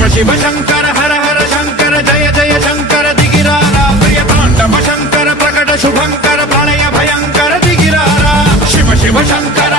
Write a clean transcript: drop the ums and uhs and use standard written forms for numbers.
ಶಿವ ಶಿವ ಶಂಕರ ಹರ ಹರ ಶಂಕರ ಜಯ ಜಯ ಶಂಕರ ದಿಗಿರಾರ ಪ್ರಿಯ ತಾಂಡವ ಶಂಕರ ಪ್ರಕಟ ಶುಭಂಕರ ಪ್ರಳಯ ಭಯಂಕರ ದಿಗಿರಾರ ಶಿವ ಶಿವ ಶಂಕರ